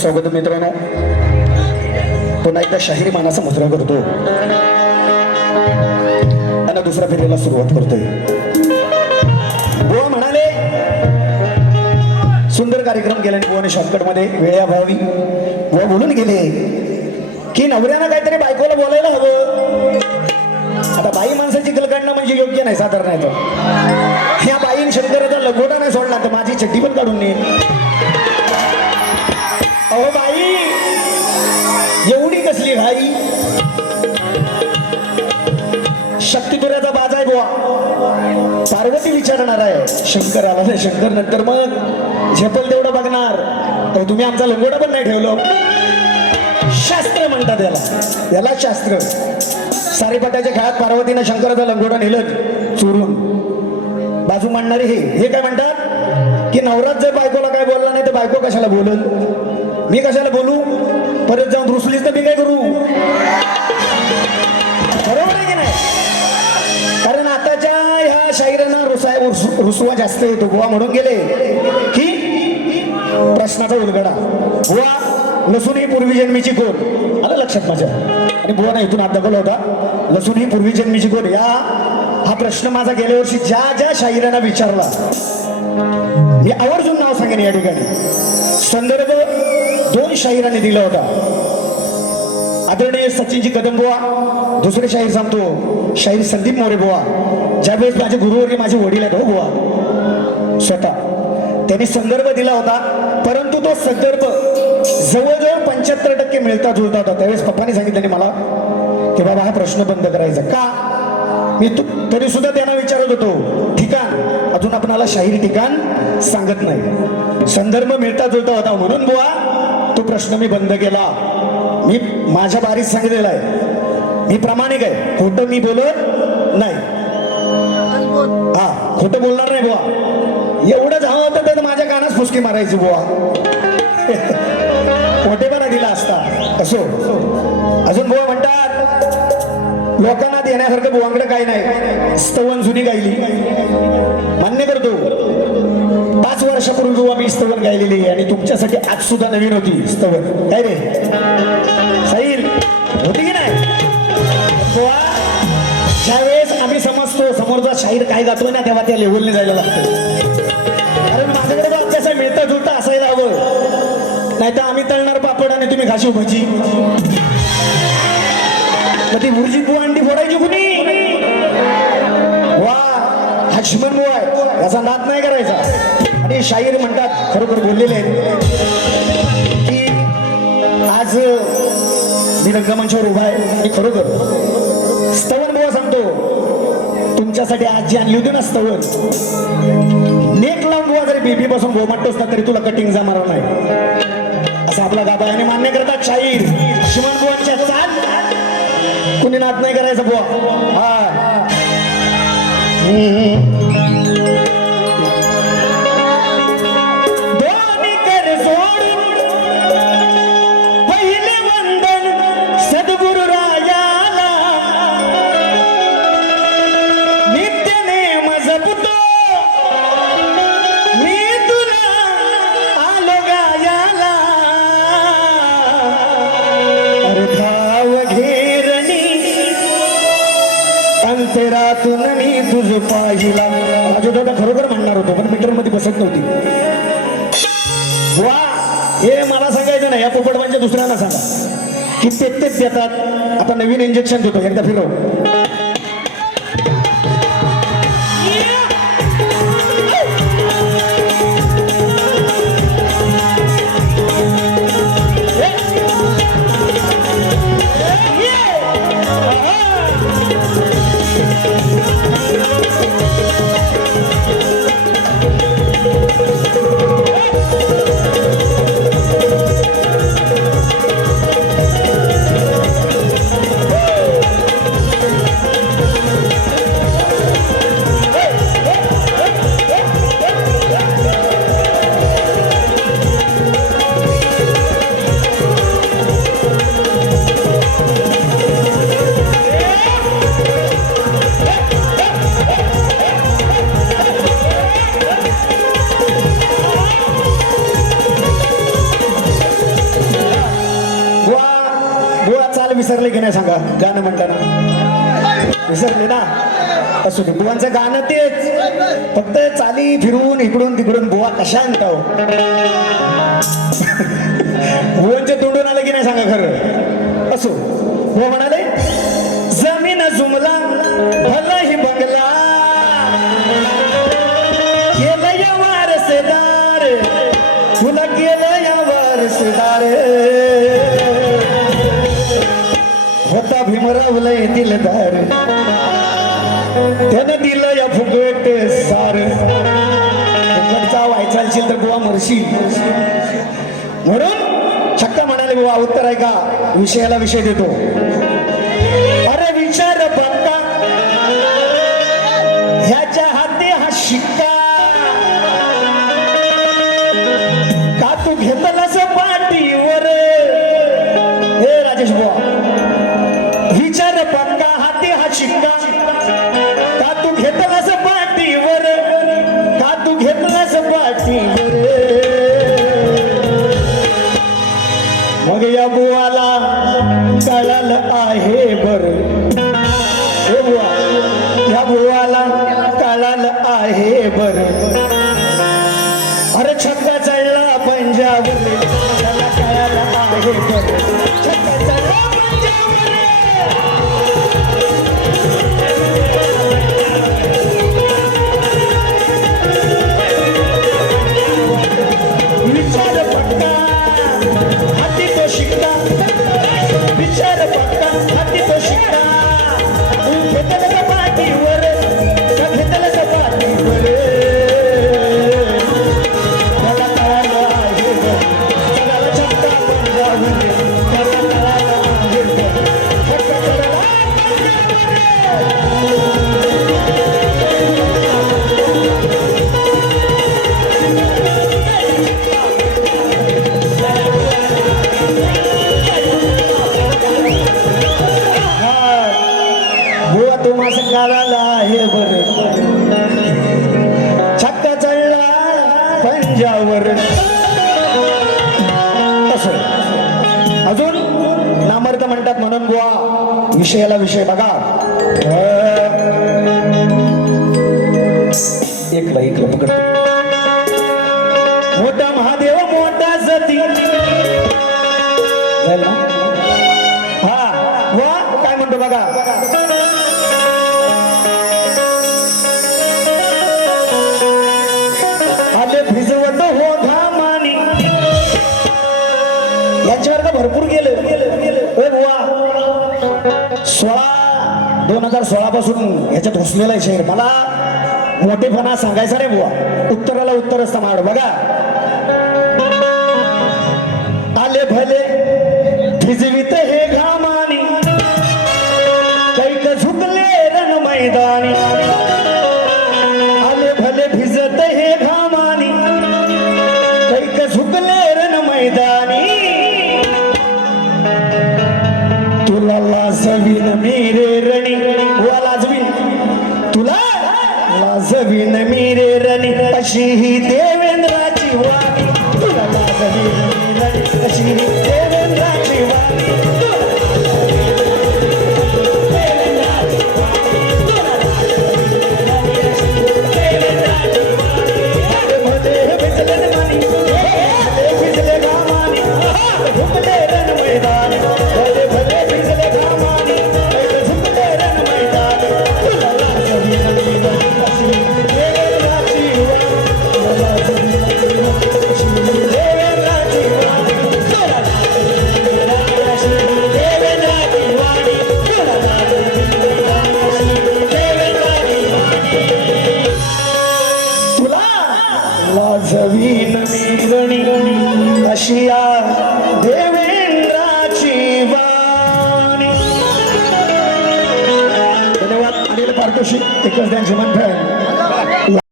स्वागत मित्रांनो. पुन्हा एकदा शाहिरी मानाचा मुद्रा करतो. आणि दुसऱ्या फेरीला सुरुवात करतोय. बुवा म्हणाले सुंदर कार्यक्रम केला बुवाने शॉर्टकटमध्ये वेळाभावी बुवा बोलून गेले की नवऱ्यानं काहीतरी बायकोला बोलायला हवं. आता बाई माणसाची कलकडणं म्हणजे योग्य नाही साधारण ह्या बाईन शंकराचा लगोटा नाही सोडला तर माझी चड्डी पण काढून नेईल शंकर आला. नाही शंकर नंतर मग झेपल तेवढं बघणार. तर तुम्ही आमचा लंगोटा पण नाही ठेवलं. शास्त्र म्हणतात याला. याला शास्त्र. सारीपाटाच्या खेळात पार्वतीनं शंकराचा लंगोटा नेलं चोरून. बाजू मांडणारे हे. हे काय म्हणतात? की नवरात जर बायकोला काय बोलला नाही तर बायको कशाला बोलल? मी कशाला बोलू? परत जाऊन रुसलीच तर मी काय करू? शाहिरांना रुसवा जास्त येतो गोवा म्हणून गेले की प्रश्नाचा उलगडा. गोवा लसूण ही पूर्वी जन्मीची कोण आलं लक्षात माझ्या? आणि गोवा ना इथून हात दाखवला होता. लसूण ही पूर्वी जन्मीची कोण या हा प्रश्न माझा गेल्या वर्षी ज्या ज्या शाहिरांना विचारला मी आवर्जून नाव सांगेन या ठिकाणी. संदर्भ दोन शाहिरांनी दिला होता. आदरणीय सचिनजी कदम बुवा दुसरे शाहीर सांगतो शाहीर संदीप मोरे बुवा ज्यावेळेस माझे गुरुवर्गे माझे वडील आहेत हो बुवा स्वतः. त्यांनी संदर्भ दिला होता परंतु तो संदर्भ जवळजवळ पंच्याहत्तर टक्के मिळता जुळता होता. त्यावेळेस पप्पाने सांगितलं मला की बाबा हा प्रश्न बंद करायचा. का? मी तू तरी सुद्धा त्यांना विचारत होतो ठिकाण. अजून आपणाला शाहीर ठिकाण सांगत नाही. संदर्भ मिळता जुळता होता म्हणून बुवा तो प्रश्न मी बंद केला. मी माझ्या बारीत सांगितलेलं आहे. मी प्रामाणिक आहे. खोटं मी बोलत नाही. हा खोटं बोलणार नाही बुवा. एवढं हवं होतं तर माझ्या कानात फुसकी मारायची बुवा. मोठेपणा दिला असता. असो. अजून बुवा म्हणतात लोकांना देण्यासारखं बुवांकडे काही नाही. स्तवन जुनी गायली. मान्य करतो. वर्षापूर्वी बुवा मी स्तवन गायलेली आहे आणि तुमच्यासाठी आज सुद्धा नवीन होती स्तवन काय रे? साईल होती की नाही? बुवा ज्यावेळेस आम्ही समजतो समोरचा शाहीर काय गातोय ना तेव्हा त्या लेवलने जायला लागतं कारण माझ्याकडे तो अभ्यास आहे मिळता जुळता असायला हवं. नाही तर आम्ही तळणार पापड आणि तुम्ही घाशी भजी मग ती भुर्जी तू अंडी फोडायची कुणी? आणि शाहीर म्हणतात खरोखर बोललेले आहेत की आज मी रंगमंचावर उभा आहे. आणि खरोखर स्तवन बुवा सांगतो तुमच्यासाठी आज जी आणली होती ना स्तवन नेक लावून बुवा जरी बेबी पासून गोमाटतोस ना तरी तुला कटिंग जमणार नाही. असं आपला गाबा आहे आणि मान्य करतात शाहीर. शिमन बुवांच्या चाल कुणी नात नाही करायचं बुवा. हा बसत नव्हती. वा हे मला सांगायचं नाही. या पोपटवांच्या दुसऱ्यांना सांगा. की ते तेच देतात. आता नवीन इंजेक्शन देतो एकदा फिरव. विसरले की नाही सांगा? गाणं म्हणताना. विसरले ना? असू दे. बुवांचं गाणं तेच. फक्त चाली फिरून इकडून तिकडून बुवा कशा आणता बुवांचे तोंडून आलं की नाही सांगा खरं? असो. बुवा म्हणाले जमीन झुमला लावलंय दिलदार त्यानं दिलं या फुगट सार. फुगटचा व्हायचा असेल तर बुवा मरशी म्हणून छक्का म्हणाले बुवा उत्तर आहे का? विषयाला विषय देतो. माझ्या मुली मला कळाला आहे तुझ्यावर अजून नामर्थ म्हणतात म्हणून गोवा. विषयाला विषय बघा. एकला एकलं पकड सोळा दोन हजार सोळा पासून ह्याच्यात घुसलेलं आहे शहर मला मोठेपणा सांगायचा रे बुवा. उत्तराला उत्तर असता माड. बघा. आले भले फिजवित हे